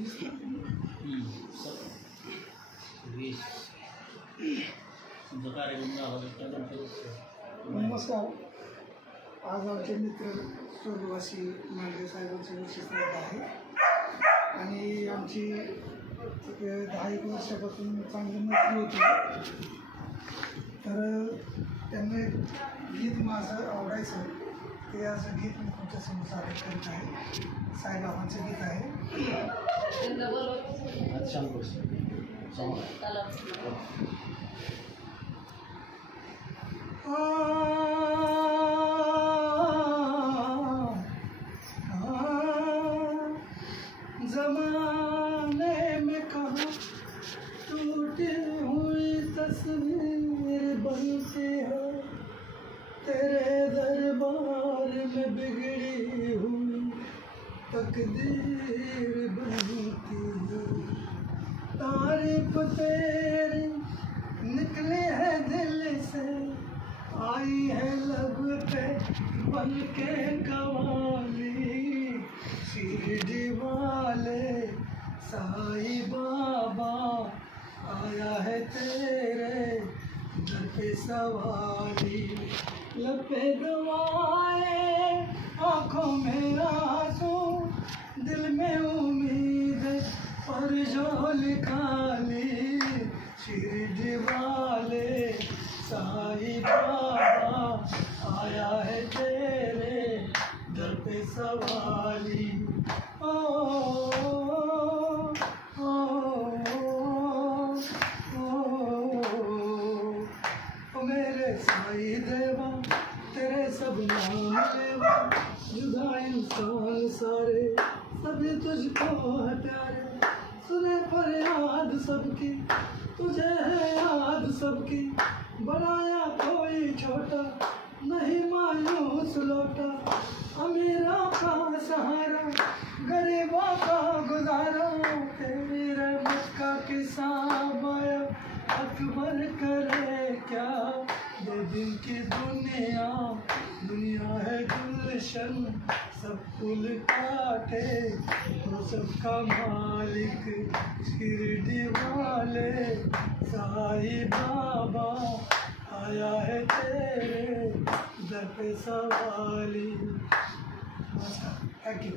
नमस्कार. आज आमचे मित्र स्वर्गवासी मांडवे साहेबांची वर्षी श्राद्ध आहे आणि आमची 10-1 वर्षापासून चांगली मैत्री होती. तर त्यांना गीत माझं आवडायचं ते असं गीत मी तुमच्यासमोर सादर करीत आहे. साईबाबांचं गीत आहे. ज़माने में कहाँ टूटी हुई तस्वीर बनती है, तेरे दरबार में बिगड़ी हुई तकदीर बनती है. तारीफ तेरी निकली है दिल से, आई है लब पे बन के कवाली. शिरडी वाले साईं बाबा आया है तेरे दर पे सवारी. लब पे दुआएं, आँखों में आंसू, दिल में उम्मीद और जो लिखाली. शिरडी वाले साईं बाबा आया है तेरे दर पे सवाली. ओ ओ ओ मेरे साईं देवा तेरे सब नाम देवा, जुदा इंसान सारे सभी तुझको है प्यारे. सुने फरियाद सबकी, तुझे है याद सबकी, बनाया कोई छोटा नहीं मायूस लौटा. अमीरा का सहारा गरीबों का गुजारा, तेरी रहमत का किस्सा आया अकबर करे क्या. ये दिन की दुनिया दुनिया है गुलशन, सब फूल काटे तो सबका मालिक. शिरडी वाले साईं बाबा आया है तेरे दर पे सवाली. नमस्कार. Thank you.